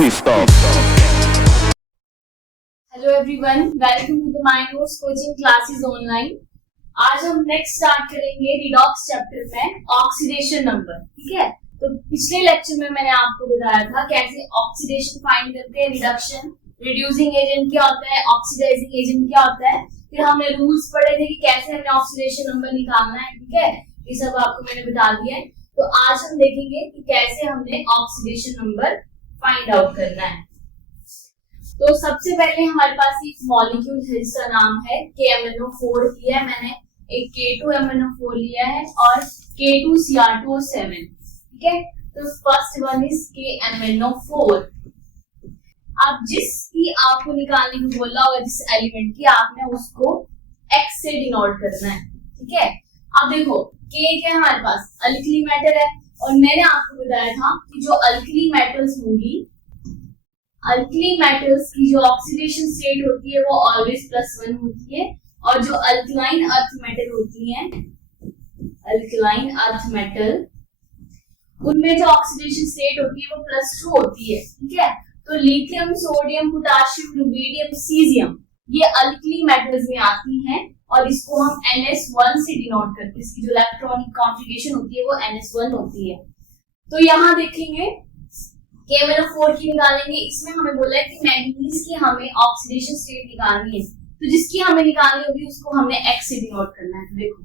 Please stop. Hello everyone, welcome to the my notes coaching classes online. आज हम next start करेंगे redox chapter में oxidation number. ठीक है, तो पिछले लेक्चर में मैंने आपको बताया था कैसे ऑक्सीडेशन फाइंड करते हैं, रिडक्शन, रिड्यूसिंग एजेंट क्या होता है, ऑक्सीडाइजिंग एजेंट क्या होता है। फिर हमने रूल्स पढ़े थे कि कैसे हमें ऑक्सीडेशन नंबर निकालना है। ठीक है, ये सब आपको मैंने बता दिया है। तो आज हम देखेंगे कि कैसे हमने ऑक्सीडेशन नंबर फाइंड आउट करना है। तो सबसे पहले हमारे पास एक मॉलिक्यूल है जिसका नाम है KMnO4 लिया है मैंने, एक K2MnO4 लिया है और K2Cr2O7। ठीक है, तो फर्स्ट वन इज KMnO4। अब जिसकी आपको निकालने को बोला होगा, जिस एलिमेंट की, आपने उसको X से डिनोट करना है। ठीक है, अब देखो K क्या है हमारे पास, अल्कली मेटल है, और मैंने आपको बताया था कि जो अल्कली मेटल्स होंगी, अल्कली मेटल्स की जो ऑक्सीडेशन स्टेट होती है वो ऑलवेज +1 होती है, और जो अल्कलाइन अर्थ मेटल होती हैं, अल्कलाइन अर्थ मेटल, उनमें जो ऑक्सीडेशन स्टेट होती है वो +2 होती है। ठीक है, तो lithium, sodium, potassium, rubidium, caesium, ये अल्कली मेटल्स में आती हैं और इसको हम NS1 से डिनोट करते हैं। इसकी जो इलेक्ट्रॉनिक कॉन्फ़िगरेशन होती है वो NS1 होती है। तो यहाँ देखेंगे KMnO4 की निकालेंगे। इसमें हमें बोला है कि मैंगनीज की हमें ऑक्सीडेशन स्टेट निकालनी है, तो जिसकी हमें निकालनी होगी उसको हमने X से डिनोट करना है। देखो,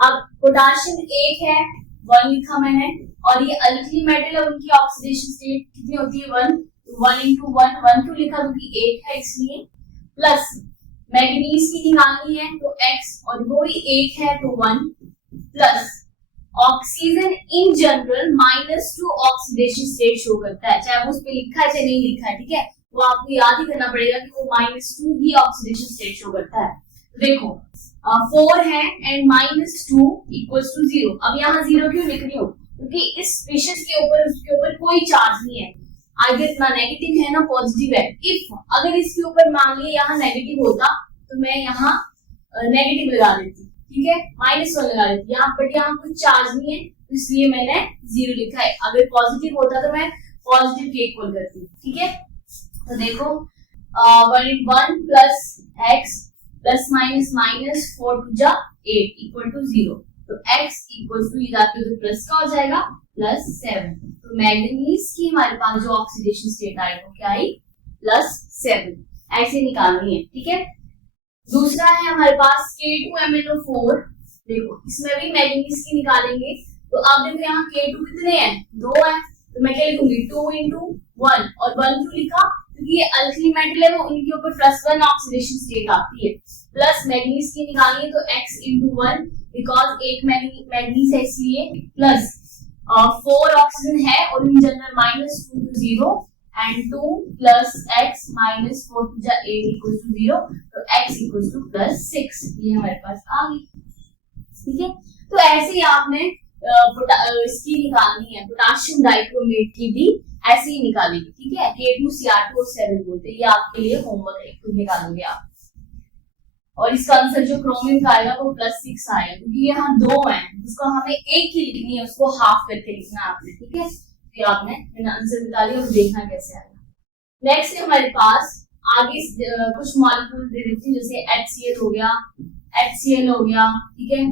अब पोटेशियम 1 है, 1 लिखा मैंने, और ये अल्कली मेटल है, उनकी ऑक्सीडेशन स्टेट कितनी होती है, 1। 1 into 1, 1 क्यों लिखा, क्योंकि 1 है इसलिए, प्लस मैंगनीज की निकालनी है तो X, और वो ही 1 है तो 1, plus oxygen in general -2 oxidation state show करता है, चाहे वो उस पे लिखा है चाहे नहीं लिखा है। ठीक है, वो आपको याद ही करना पड़ेगा कि वो -2 ही ऑक्सीडेशन स्टेट शो करता है। तो देखो 4 है एंड -2 = 0। अब यहाँ 0 क्यों लिख रही हूँ, क्योंकि इस स्पीशीज के ऊपर, उसके ऊपर कोई चार्ज नहीं है, आगे ना नेगेटिव है ना पॉजिटिव है। इफ अगर इसके ऊपर मान लिया यहाँ नेगेटिव होता तो मैं यहाँ नेगेटिव लगा देती। ठीक है, -1 लगा देती यहाँ, बट यहाँ कुछ चार्ज नहीं है तो इसलिए मैंने 0 लिखा है। अगर पॉजिटिव होता तो मैं पॉजिटिव के इक्वल करती। ठीक है, तो देखो 1 प्लस x प्लस माइनस 4 × 8 = 0। तो x = जाते तो प्लस का हो जाएगा, +7। तो मैंगनीज की हमारे पास जो ऑक्सीडेशन स्टेट आई वो क्या आई, +7। ऐसे निकालनी है। ठीक है, दूसरा है हमारे पास K2MnO4। देखो इसमें भी मैंगनीज की निकालेंगे। तो अब देखो यहाँ K2 कितने हैं, 2 है, तो मैं क्या लिखूंगी, 2 × 1, और 1 क्यों लिखा, क्योंकि ये अल्कली मेटल है, वो इनके ऊपर +1 ऑक्सीडेशन स्टेट आती है। प्लस मैंगनीज की निकालिए तो X × 1, बिकॉज एक मैंगनीज है इसलिए, प्लस 4 ऑक्सीजन है और in general -2 to 0 and 2 plus x minus 4 to 8 = 0। तो x = +6, ये हमारे पास आ गई। ठीक है, तो ऐसे ही आपने इसकी निकालनी है, पोटेशियम डाइक्रोमेट की भी ऐसे ही निकालेंगे। ठीक है, K2Cr2O7 बोलते हैं, ये आपके लिए होमवर्क है, खुद निकालोगे आप। और इसका आंसर जो क्रोमियम का आएगा वो +6 आएगा, क्योंकि यहाँ 2 है, जिसको हमें एक ही लिखनी है, उसको हाफ करके लिखना आपने। ठीक है, फिर आपने आंसर बता दिया, देखना कैसे आएगा। नेक्स्ट है हमारे पास आगे कुछ मॉलिक्यूल दे देती हूँ, जैसे HCl हो गया, HCl हो गया। ठीक है,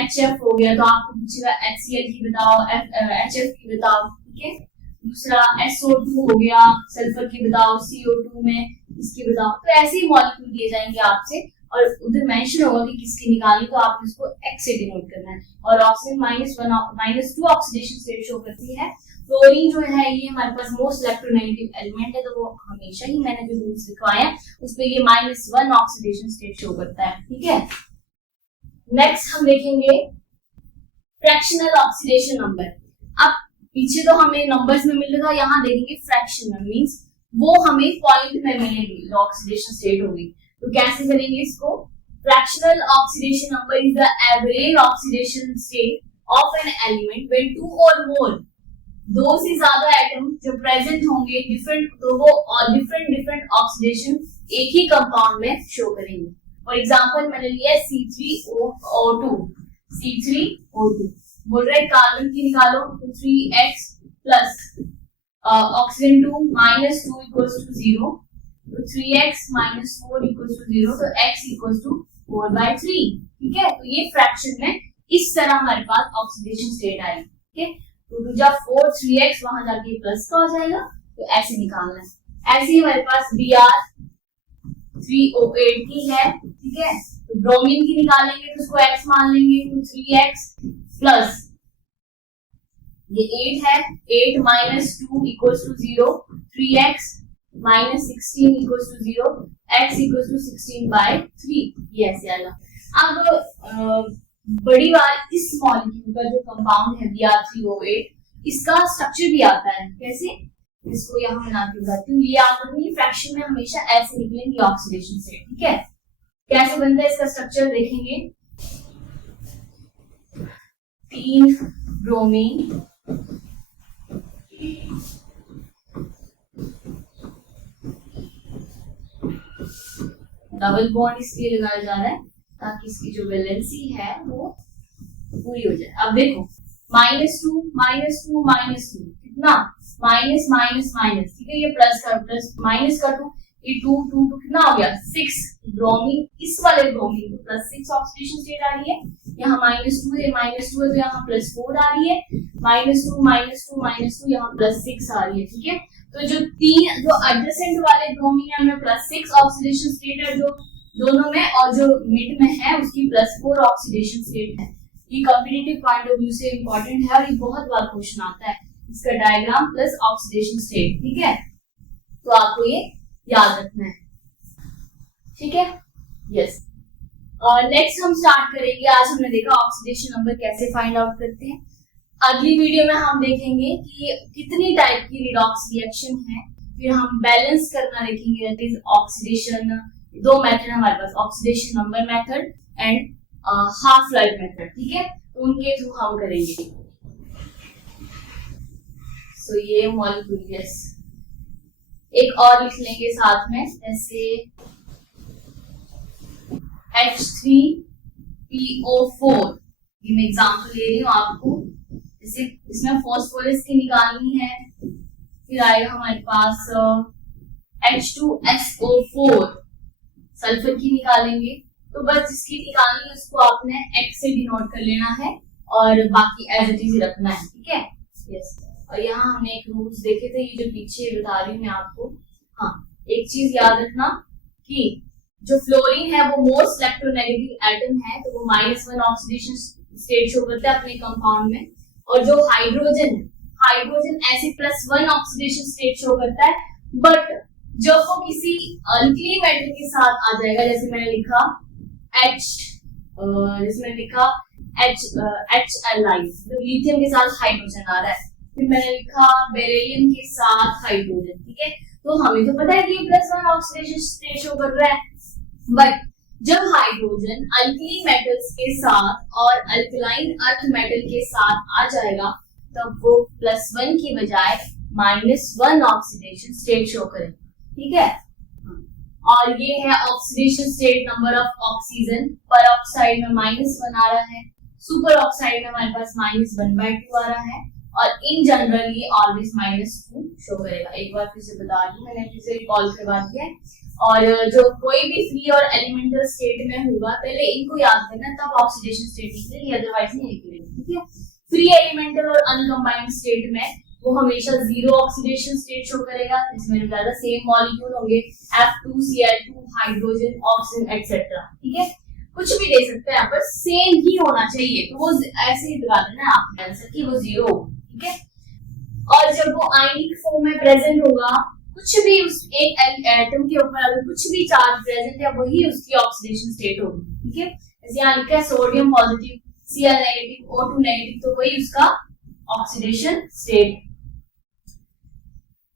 HF हो गया, तो आपको पूछेगा HCl की बताओ, HF की बताओ। ठीक है, दूसरा SO2 हो गया, सल्फर की बताओ, CO2 में इसकी बताओ। तो ऐसे ही मॉलिक्यूल दिए जाएंगे आपसे, और उधर मेंशन होगा कि किसकी निकालनी, तो आपको इसको X से डिनोट करना है। और ऑक्सीजन -2 ऑक्सीडेशन स्टेट शो करती है। क्लोरीन जो है ये हमारे पास मोस्ट इलेक्ट्रोनेगेटिव एलिमेंट है, तो वो हमेशा ही मैंने जो रूल्स लिखवाए हैं उस पे ये -1 ऑक्सीडेशन स्टेट शो करता है। ठीक है, नेक्स्ट हम देखेंगे फ्रैक्शनल ऑक्सीडेशन नंबर। अब पीछे तो हमें नंबर्स में मिल रहा था, यहाँ देखेंगे फ्रैक्शनल, मींस वो हमें पॉइंट में मिलेगी जो ऑक्सीडेशन स्टेट होगी। तो कैसे करेंगे इसको, fractional oxidation number is the average oxidation state of an element when 2 or more, 2 से ज्यादा एटम जब प्रेजेंट होंगे डिफरेंट, तो वो डिफरेंट ऑक्सीडेशन एक ही कंपाउंड में शो करेंगे। फॉर एग्जांपल मैंने लिया है C3O2, C3O2 बोल रहा है कार्बन की निकालो, तो 3x plus oxygen 2 -2 equals to 0, तो 3x - 4 इक्वल्स टू 0, तो x इक्वल्स टू 4/3। ठीक है, तो ये फ्रैक्शन में इस तरह हमारे पास ऑक्सीडेशन स्टेट आएगी। ठीक है, तो जब 4 3x वहां जाके प्लस का हो जाएगा, तो ऐसे निकालना है। ऐसे ही हमारे पास Br 3O8 की है। ठीक है, तो ब्रोमीन की निकालेंगे तो उसको x मान लेंगे, तो 3x प्लस ये 8 है, 8 - 2 equals to 0, 3x - 16 equals to 0, x equals to 16/3। ये ऐसे आएगा। अब बड़ी बात, इस मॉलिक्यूल का जो कंपाउंड है Br3O8, इसका स्ट्रक्चर भी आता है। कैसे, इसको यहाँ बना के बताती हूँ। ये याद रखिए, फ्रैक्शन में हमेशा ऐसे निकलेंगे ऑक्सीडेशन स्टेट। ठीक है, कैसे बनता है इसका स्ट्रक्चर देखेंगे। 3 ब्रोमीन, डबल बॉन्ड इसलिए लगाया जा रहा है ताकि इसकी जो वैलेंसी है वो पूरी हो जाए। अब देखो -2 -2 -2 कितना, माइनस माइनस माइनस। ठीक है, ये प्लस का प्लस, माइनस का 2, ये 2 2 2 कितना हो गया 6। ब्रोमीन, इस वाले ब्रोमीन को +6 ऑक्सीडेशन स्टेट आ रही है, यहाँ -2 है, -2 है तो यहाँ +4 आ रही है, -2 -2 -2 यहाँ +6 आ रही है। ठीक है, तो जो एडजेसेंट वाले ब्रोमीन है उनमें +6 ऑक्सीडेशन स्टेट है जो दोनों में, और जो मिड में है उसकी +4 ऑक्सीडेशन स्टेट है। ये कॉम्पिटिटिव पॉइंट ऑफ व्यू से इंपॉर्टेंट है और ये बहुत बार क्वेश्चन आता है, इसका डायग्राम प्लस ऑक्सीडेशन स्टेट। ठीक है, तो आपको ये याद रखना है। ठीक है, यस। नेक्स्ट हम स्टार्ट करेंगे। आज हमने देखा ऑक्सीडेशन नंबर कैसे फाइंड आउट करते हैं। अगली वीडियो में हम देखेंगे कि कितनी टाइप की रिडॉक्स रिएक्शन है, फिर हम बैलेंस करना देखेंगे, दैट इज ऑक्सीडेशन। दो मेथड हमारे पास, oxidation number method and half life method. ठीक है, उनके थ्रू हम करेंगे। सो ये मॉलिक्यूल, यस, एक और लिख लेंगे साथ में, जैसे H3PO4। ये मैं एग्जाम्पल ले रही हूँ आपको, जैसे इसमें फॉस्फोरस की निकालनी है, फिर आएगा हमारे पास H2SO4, सल्फर की निकालेंगे। तो बस जिसकी निकालनी है उसको आपने X से डिनोट कर लेना है और बाकी एज इट इज रखना है। ठीक है, यस। और यहाँ हमने एक रूल्स देखे थे, ये जो पीछे बता रही हूँ मैं आपको। हाँ, एक चीज याद रखना कि जो फ्लोरीन है वो मोस्ट इलेक्ट्रोनेगेटिव एटम है, तो वो -1 ऑक्सीडेशन स्टेट शो करता है अपने कंपाउंड में, और जो हाइड्रोजन ऐसे +1 ऑक्सीडेशन स्टेट शो करता है। बट जब वो किसी अल्कली मेटल के साथ आ जाएगा, जैसे मैंने लिखा HLi, तो लिथियम के साथ हाइड्रोजन आ रहा है, फिर मैंने लिखा बेरिलियम के साथ हाइड्रोजन। ठीक है, तो हमें तो पता है कि +1 ऑक्सीडेशन स्टेट शो कर रहा है, बट जब हाइड्रोजन अल्कली मेटल्स के साथ और अल्कलाइन अर्थ मेटल के साथ आ जाएगा, तब वो +1 की बजाय -1 ऑक्सीडेशन स्टेट शो करेगा। ठीक है, और ये है oxidation state number of oxygen. पर ऑक्साइड में -1 आ रहा है, सुपर ऑक्साइड में हमारे पास -1/2 आ रहा है, और इन जनरल ये ऑलवेज -2 शो करेगा। एक बार फिर से बता रही हूँ, मैंने फिर से रिकॉल करवा दिया है। और जो कोई भी फ्री और एलिमेंटल स्टेट में होगा, पहले इनको याद करना, तब ऑक्सीडेशन स्टेट निकलेगी, अदरवाइज नहीं निकलेगी। ठीक है, फ्री एलिमेंटल और अनकंबाइंड स्टेट में वो हमेशा 0 ऑक्सीडेशन स्टेट शो करेगा, जिसमें ज्यादा सेम मॉलिक्यूल होंगे, F2Cl2 हाइड्रोजन ऑक्सीजन एक्सेट्रा। ठीक है, कुछ भी दे सकते हैं, पर सेम ही होना चाहिए, तो वो ऐसे ही लगा देना आप आंसर कि वो 0 होगा। ठीक है, और जब वो आयनिक फॉर्म में प्रेजेंट होगा, कुछ भी उस एक एटम के ऊपर अगर कुछ भी चार्ज प्रेजेंट है, वही उसकी ऑक्सीडेशन स्टेट होगी। ठीक है, जैसे यहाँ लिखा है sodium positive, Cl negative, O2 negative, तो वही उसका ऑक्सीडेशन स्टेट।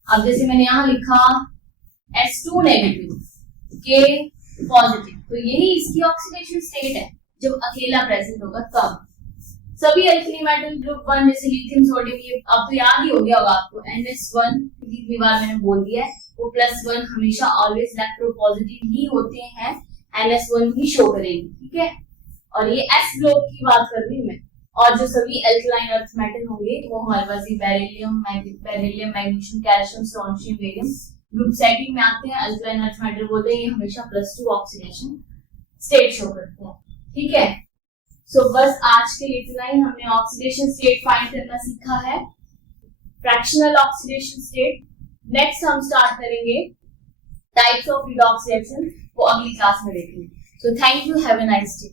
अब जैसे मैंने यहाँ लिखा S2 नेगेटिव, K पॉजिटिव, तो यही इसकी ऑक्सीडेशन स्टेट है जब अकेला प्रेजेंट होगा तब। सभी अल्कली मेटल ग्रुप 1 जैसे लिथियम, सोडियम, ये अब तो याद ही हो गया होगा आपको, NS1 कितनी बार मैंने बोल दिया है, वो +1 हमेशा ऑलवेज इलेक्ट्रोपॉजिटिव ही होते हैं, NS1 ही शो करेंगे। ठीक है, और ये S ग्रुप की बात कर रही हूँ मैं, और जो सभी अल्कलाइन अर्थ मेटल होंगे वो हमारे पास beryllium, magnesium, calcium, strontium, barium group setting में आते हैं। अल्कलाइन अर्थ मेटल बोलते हैं ये हमेशा +2 ऑक्सीडेशन स्टेट शो करते हैं। ठीक है, सो बस आज के लिए इतना ही। हमने ऑक्सीडेशन स्टेट फाइंड करना सीखा है, फ्रैक्शनल ऑक्सीडेशन स्टेट। नेक्स्ट हम स्टार्ट करेंगे टाइप्स ऑफ रिडॉक्स रिएक्शन, वो अगली क्लास में देखेंगे। So thank you, have a nice day.